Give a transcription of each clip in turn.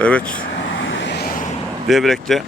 Evet. Devrek'te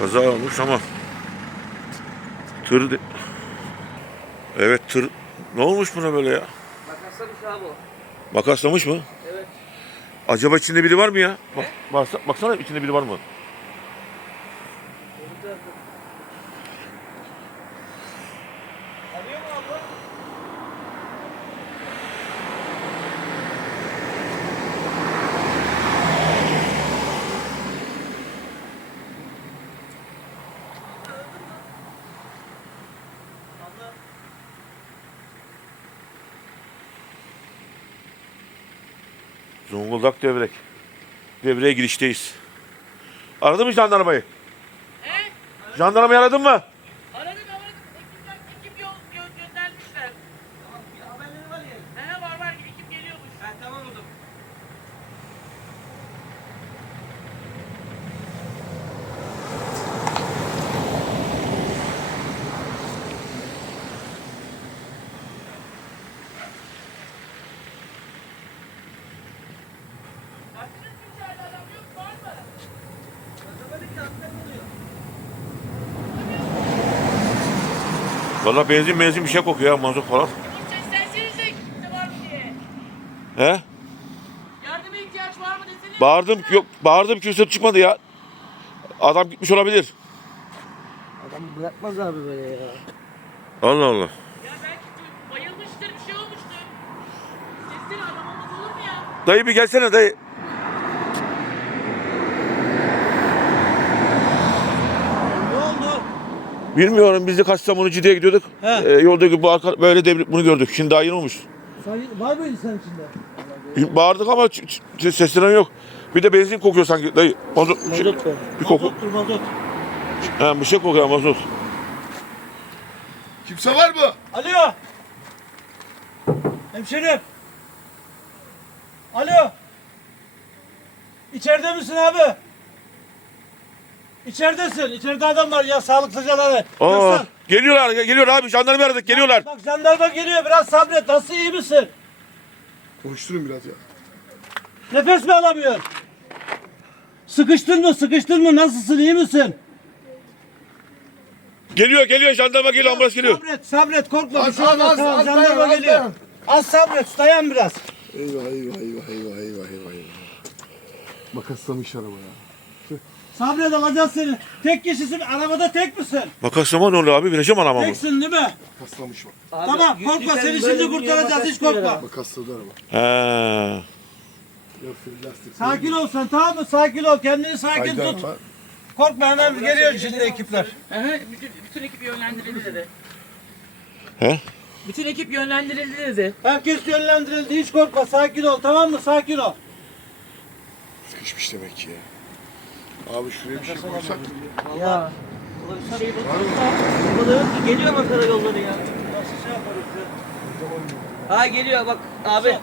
kaza olmuş ama tır Evet tır ne olmuş buna böyle ya? Makaslamış abi o. Makaslamış mı? Evet. Acaba içinde biri var mı ya? Bak, baksa- baksana içinde biri var mı? Zonguldak Devrek. Devreye girişteyiz. Aradın mı jandarmayı? He? Jandarmayı aradın mı? Aradık aradık. Ekipler, ekip yol gö- göndermişler. Bir haberleri var ya. He var var ekip geliyormuş. Ha tamam o zaman. Baktınız mı içeride adam yok var mı? Otomatik yaptılar oluyor. Valla benzin benzin bir şey kokuyor ya mazot falan. He? Yardıma ihtiyaç var mı desene. Bağırdım yok bağırdım kimse çıkmadı ya. Adam gitmiş olabilir. Adam bırakmaz abi böyle ya. Allah Allah. Ya belki bayılmıştır bir şey olmuştur. Sesleri adam olmaz olur mu ya? Dayı bir gelsene dayı. Ne oldu? Bilmiyorum biz de Kastamonu Cide'ye gidiyorduk. He. Ee, yolda bu arka, böyle devrik bunu gördük. Şimdi daha yeni olmuş. Var mıydı sen içinde? Bağırdık ama ç- ç- seslenen yok. Bir de benzin kokuyor sanki dayı. Mazot, şey- Mazot var. bir koku. Mazottur mazot. He, bir şey kokuyor mazot. Kimse var mı? Alo. Hemşerim. Alo. İçeride misin abi? İçeridesin. İçeride adam var ya sağlık sıcaları. Aa, Göster. geliyorlar geliyor abi jandarma aradık geliyorlar. Bak jandarma geliyor biraz sabret. Nasıl iyi misin? Konuşturun biraz ya. Nefes mi alamıyor? Sıkıştın mı? Sıkıştın mı? Nasılsın? iyi misin? Geliyor geliyor jandarma geliyor ambulans geliyor. Sabret, sabret korkma. Az, bir şey az, olmaz, az, tamam, az jandarma dayan, az geliyor. dayan. Az sabret, dayan biraz. Eyvah eyvah eyvah eyvah eyvah eyvah eyvah. Makaslamış araba ya. Sabret alacağız seni. Tek kişisin, arabada tek misin? Makaslama ne oluyor abi? Vereceğim anama mı? Teksin değil mi? Makaslamış bak. tamam, korkma seni şimdi kurtaracağız, hiç korkma. Makasladı araba. He. Ya fil lastik. Sakin ol sen tamam mı? Sakin ol, kendini sakin Haydar tut. var. Korkma hemen geliyor şimdi ekipler. Hı bütün, bütün ekip yönlendirildi dedi. He? Bütün ekip yönlendirildi dedi. Herkes yönlendirildi, hiç korkma, sakin ol tamam mı? Sakin ol. Sıkışmış demek ki ya. Abi şuraya bir şey koysak. Ya. Şey bakıyorsa Geliyor makara yolları ya. Nasıl şey yaparız ya? Ha geliyor bak abi.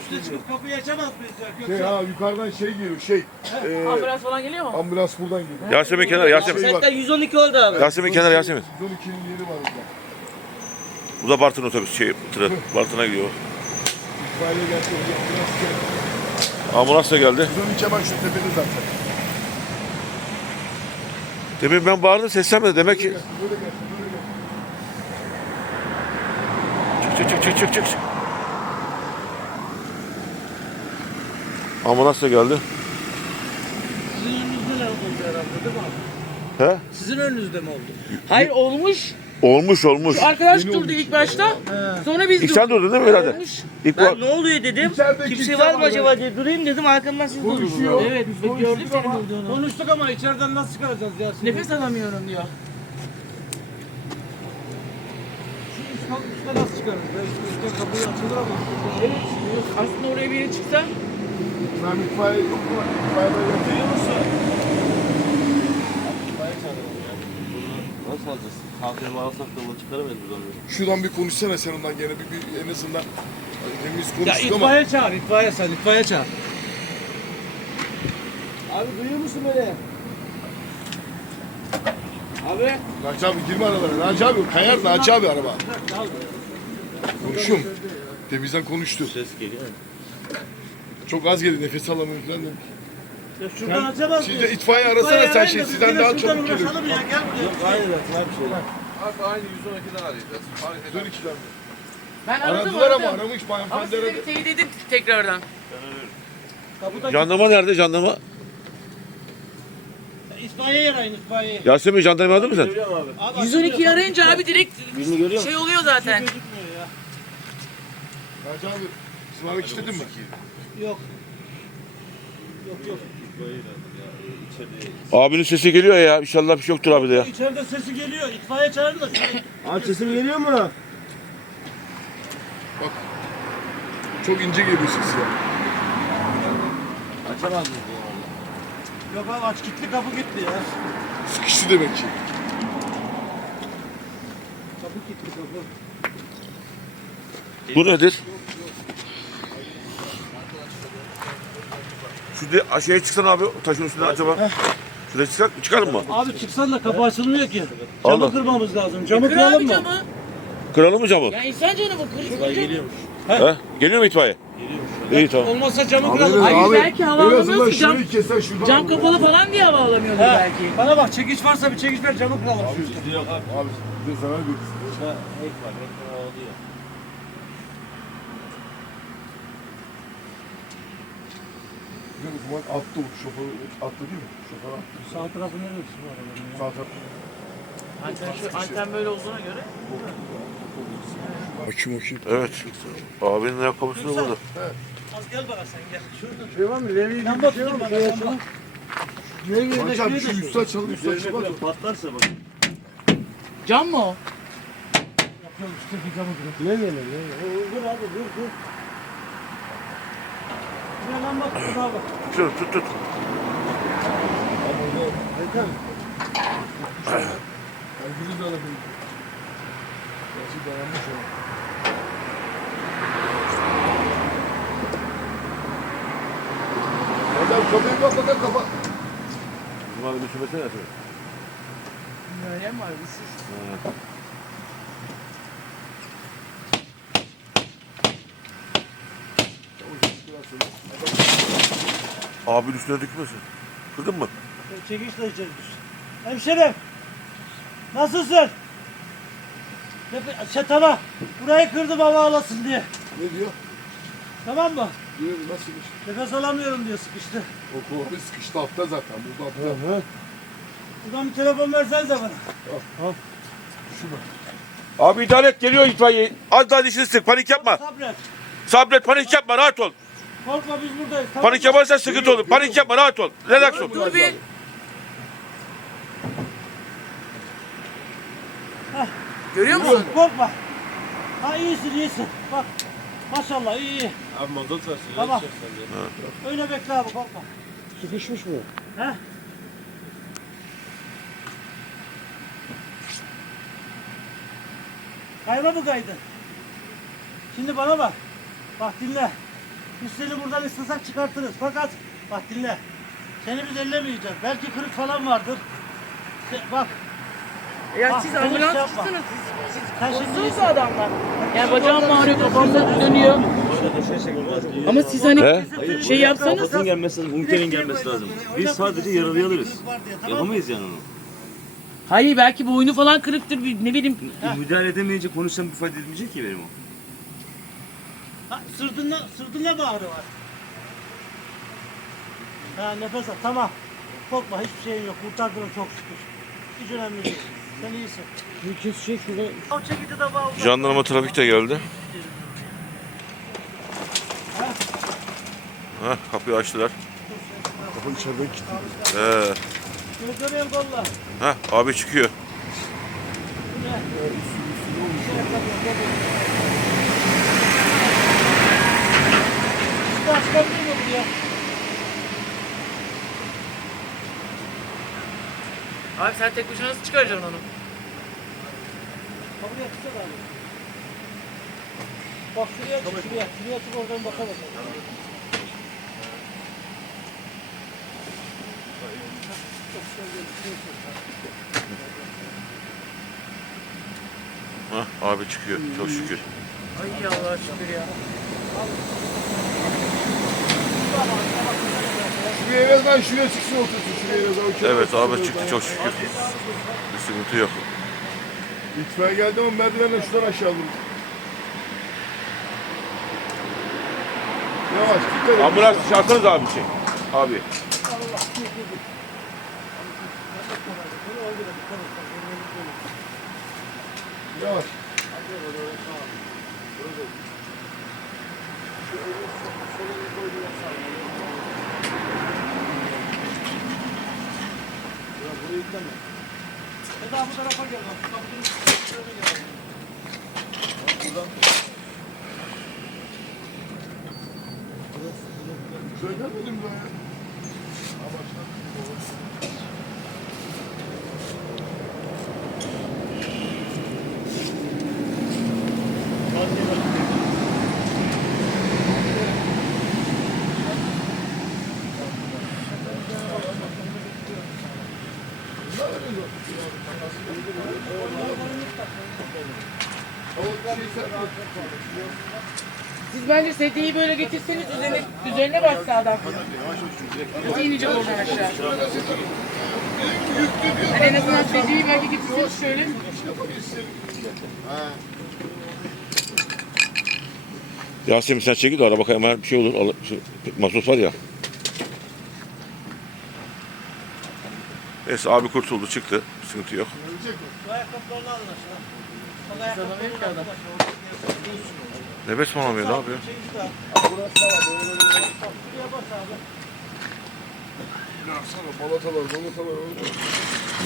Üste çıkıp kapıyı açamaz mıyız ya? Şey ha yukarıdan şey geliyor şey. E, ambulans falan geliyor mu? ambulans buradan geliyor. Yasemin kenar Yasemin. Şey var. Zaten 112 oldu abi. Yasemin kenar Yasemin. 112'nin yeri var burada. Bu da Bartın otobüs şey tırı. Bartın'a gidiyor. İtfaiye gelse ambulans geldi. Ambulans da geldi. 112 hemen şu tepede zaten. Demin ben bağırdım seslenmedi. Demek ki çık çık çık çık çık çık. Ambulans da geldi. Sizin önünüzde ne oldu herhalde değil mi abi? He? Sizin önünüzde mi oldu? Hayır olmuş. Olmuş olmuş. Şu arkadaş durdu ilk başta. Sonra biz İlk durduk. sen durdun değil mi birader? Olmuş. İlk Ben ne oluyor dedim. İçeride Kimse kimse var var mı acaba diye durayım dedim arkamdan siz konuşuyor. Evet biz gördük seni durduğunu. Konuştuk ama içeriden nasıl çıkaracağız ya? Şimdi Nefes alamıyorum diyor. Şu üst kat üstte nasıl çıkarız? Üstte kapıyı açılır ama. Evet. Aslında oraya bir yere çıksa Ben itfaiye yok mu? İtfaiye yok. Nasıl alacağız? Kalkaya bağlasak da onu çıkaramayız buradan. Şuradan bir konuşsana sen ondan gene bir, bir en azından. Demin biz Ya konuştuk ama. itfaiye çağır, itfaiye sen, itfaiye çağır. Abi duyuyor musun beni? Abi. Naci abi girme aralara. Naci abi kayar Naci abi araba. Konuşuyorum. Temizden konuştu. Ses geliyor. Çok az geliyor nefes alamıyor falan demiş. Ya şuradan açamaz Siz mıyız? de itfaiye arasana İtfaiye sen şey sizden daha şuradan çabuk gelir. uğraşalım ya, gel buraya. Aynen bir şey. Abi aynı 112'den arayacağız. Fark eder. 112'den mi? Ben aradım Aradılar ama aradım. aramış bayan Ama size bir teyit edin tekrardan. Kapıda Jandarma nerede jandarma? İtfaiyeyi arayın itfaiyeyi. Yasemin jandarma aradın mı sen? Abi 112'yi arayınca abi direkt şey oluyor zaten. Gözükmüyor ya. Hacı abi bizim aramak istedin mi? Yok. Yok yok. Abinin sesi geliyor ya. İnşallah bir şey yoktur abi de ya. İçeride sesi geliyor. İtfaiye çağırın da. Abi sesim geliyor mu? Çok ince geliyor ses ya. Açamaz ya? Yok abi aç kilitli kapı gitti ya. Sıkıştı demek ki. Kapı kilitli kapı. Bu nedir? Şurada aşağıya çıksan abi taşın üstüne acaba. Şuraya çıkar, çıkalım mı? Abi çıksan da kapı açılmıyor ki. Allah. Camı kırmamız lazım. Camı Kır kıralım abi mı? camı. Kıralım mı camı? Ya insan canı bu kırık. He? Geliyor mu itfaiye? İyi tamam. Olmazsa camı Abi, kıralım. Hayır, belki hava en alamıyoruz ki, cam- şurayı keser şuradan. Cam al. kapalı falan diye hava Ha, belki. Bana bak çekiç varsa bir çekiç ver camı kıralım. Yok abi. Abi bir de zarar verirsin. Ha, ek var. Ek var havalı Bir o zaman attı o şoförü. Attı değil mi? Şoför attı. Sağ tarafı neresi bu arabanın ya? Sağ taraf. Anten, şu, anten böyle olduğuna göre. Evet. Abinin ayakkabısı da burada. Az gel bana sen gel. Şurada. Şey var mı? Levi Lamba tutun bana lamba. Nereye gidiyor? Hocam şu üstü açalım üstü açılmaz mı? Patlarsa bak. Cam mı o? Yapıyorum üstteki camı. Levi mi? Levi. Dur abi dur dur. Şuraya lamba tutun abi. Şunu tut tut. Yani gülüz arabayı. Gerçi dayanmış o. Hocam kapıyı kapat da kapat. Bunları bir sürmesene mi var? Biz siz- Abinin üstüne dökmesin. Kırdın mı? Çekiçle içeri düş. Hemşerim. Nasılsın? Çetana. Burayı kırdım hava alasın diye. Ne diyor? Tamam mı? Diyor nasılmış? Nefes alamıyorum diyor sıkıştı. O abi sıkıştı altta zaten. Burada altta. Buradan bir telefon versenize bana. Abi idare et geliyor itfaiye. Az daha dişini sık panik yapma. Sabret. Sabret panik yapma rahat ol. Korkma biz buradayız. Tamam Panik yaparsan sıkıntı olur. Panik yapma rahat ol. Relax ol. Dur bir. Görüyor musun? Korkma. Ha iyisin iyisin. Bak. Maşallah iyi iyi. Abi mazot versin. Tamam. Öyle bekle abi korkma. Sıkışmış mı? He? Kayma mı kaydın? Şimdi bana bak. Bak dinle. Biz seni buradan istesek çıkartırız. Fakat bak dinle. Seni biz ellemeyeceğiz. Belki kırık falan vardır. Se- bak. Ya Bak, siz sen hiç ambulans yapma. mısınız? Siz, siz bozsunuz adamlar. Yani bacağım ağrıyor, kafam da dönüyor. Ama siz hani He? şey yapsanız Kafasının gelmesi lazım. Ülkenin gelmesi lazım. Biz sadece yaralıya alırız. Yapamayız yani onu. Hayır belki boynu falan kırıktır bir- ne bileyim. Müdahale edemeyince konuşsam bir fayda etmeyecek ki benim o. Ha, sırtında, sırtında mı ağrı var? Ha nefes al. Tamam. Korkma hiçbir şeyin yok. Kurtardım çok şükür. Hiç önemli değil. Sen iyisin. Bir kesecek şurada. O çekici de bağlı. Jandarma trafik de geldi. Heh, kapıyı açtılar. Kapı içeriden kilitli. Ee, Gözlemeyen kolla. heh, abi çıkıyor. Bir daha çıkabilir mi buraya? Abi sen tek başına nasıl çıkaracaksın onu? Kapıya çıkacak abi. Bak şuraya çık, şuraya. Şuraya çık oradan bakalım. Heh, abi çıkıyor çok şükür. Ay Allah şükür ya. Hakan şuraya çıksın otursun şuraya biraz daha. Köpek Evet şuraya abi çıktı daha. çok şükür. Bir sıkıntı yok. İtfaiye geldi ama merdivenle şuradan aşağı vurur. Yavaş dikkat et. Ambulans çağırsanız abi bir şey. Abi. Yavaş. Eda bu tarafa gel. bak. Kapının üstüne gel. Gelmedin mi daha ya? Siz bence sedyeyi böyle getirseniz üzerine, üzerine bak sağdan. Nasıl inecek oradan aşağı? Hani en azından sedyeyi belki getirseniz şöyle. Yasemin sen çekil de araba kayma bir şey olur. Al, şu, masos var ya. Neyse abi kurtuldu çıktı. Sıkıntı yok. Bu ayakkabılarını alın ne yapıyor? Buraya bas abi.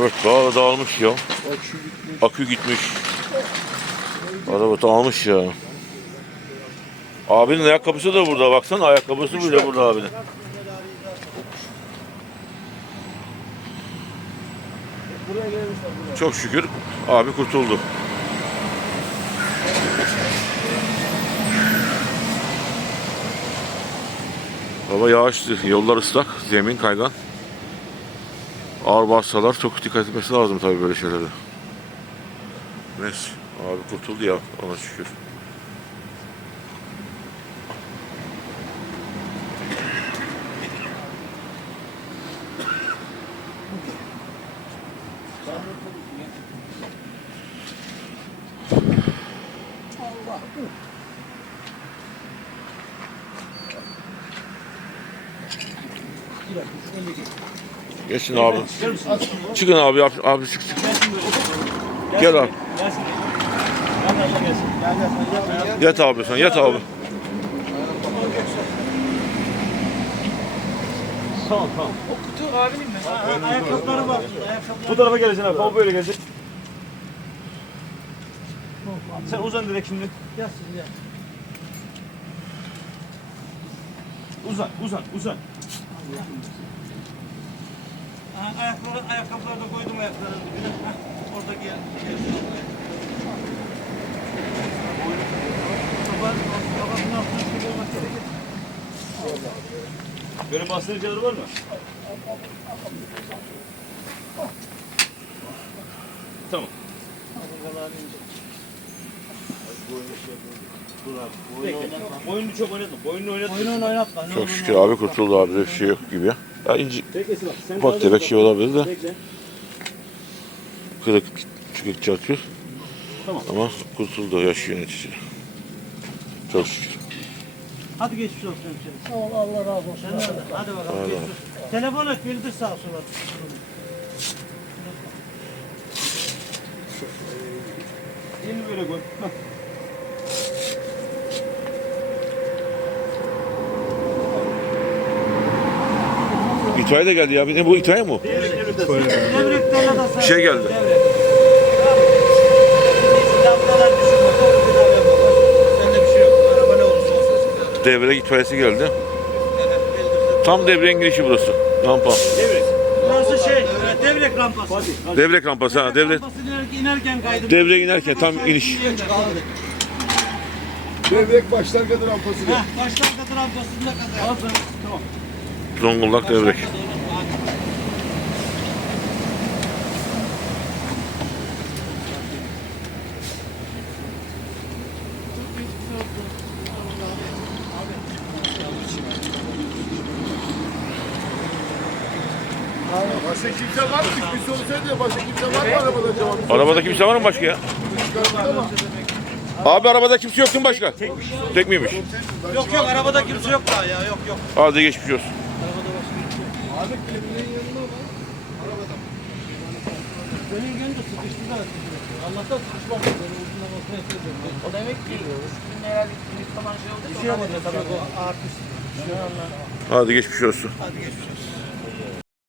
Mört daha dağılmış ya. Akü gitmiş. Araba dağılmış ya. Abinin ayakkabısı da burada baksana ayakkabısı bile burada abinin. Çok şükür abi kurtuldu. Hava yağışlı, yollar ıslak, zemin kaygan. Ağır bassalar çok dikkat etmesi lazım tabii böyle şeylerde. Neyse abi kurtuldu ya ona şükür. Geçin abi. Çıkın abi, abi, abi çık çık. Gel abi. Yat abi sen, yat abi. Kutu abinin mi? Ayakkabıları var. Bu tarafa geleceksin abi. Kol böyle gelecek. Sen uzan direkt şimdi. yatsın ya. Uzan, uzan, uzan. Ha, ayakları, ayakkabıları da koydum ayaklarının dibine. Hah, oradaki yer. Kafanın kafasının altına şey olmak gerekir. Böyle bastığın şeyler var mı? Tamam. Bekle. Boynunu çok oynatma. Boynunu oynatma. Oyununu oynatma. Çok şükür abi kurtuldu abi, bir şey yok gibi. Ya inci, ufak tefek bak. şey olabilir de kırık, çıkık çarpıyor. Tamam. Ama kurtuldu, yaşıyor neticede. Çok şükür. Hadi geçmiş olsun hemşerim. Sağ ol Allah razı olsun. Sen de. Hadi bakalım. geçmiş olsun. Telefon et bildir sağ olsun. Elini böyle koy. İtfaiye de geldi ya. Ne bu itfaiye mi? Bir şey geldi. Devrek. Şey. Devre itfaiyesi geldi. Tam devrenin girişi burası. Rampa. Burası şey, devrek rampası. Devrek rampası ha. Devre, rampası inerken, kaydım. Devreye inerken tam iniş. Devrek başlar kadar rampası. Heh, baştan katı rampasında yaptım. Tamam. Zonguldak devrek. Başka kimse var mı? Bir sorsaydı başka kimse var mı arabada acaba? Arabada kimse var mı başka ya? Abi arabada kimse yok değil mi başka? Tek miymiş? Yok yok arabada kimse yok daha ya yok yok. Hadi geçmiş olsun. Benim günde sıkıştı da. Allah'tan sıkışmadı. Böyle ucuna bakmaya çalışıyorum. O demek ki üstünde herhalde kilit falan şey oldu. Bir şey olmadı tabii. Artist. Hadi geçmiş olsun. Hadi geçmiş olsun.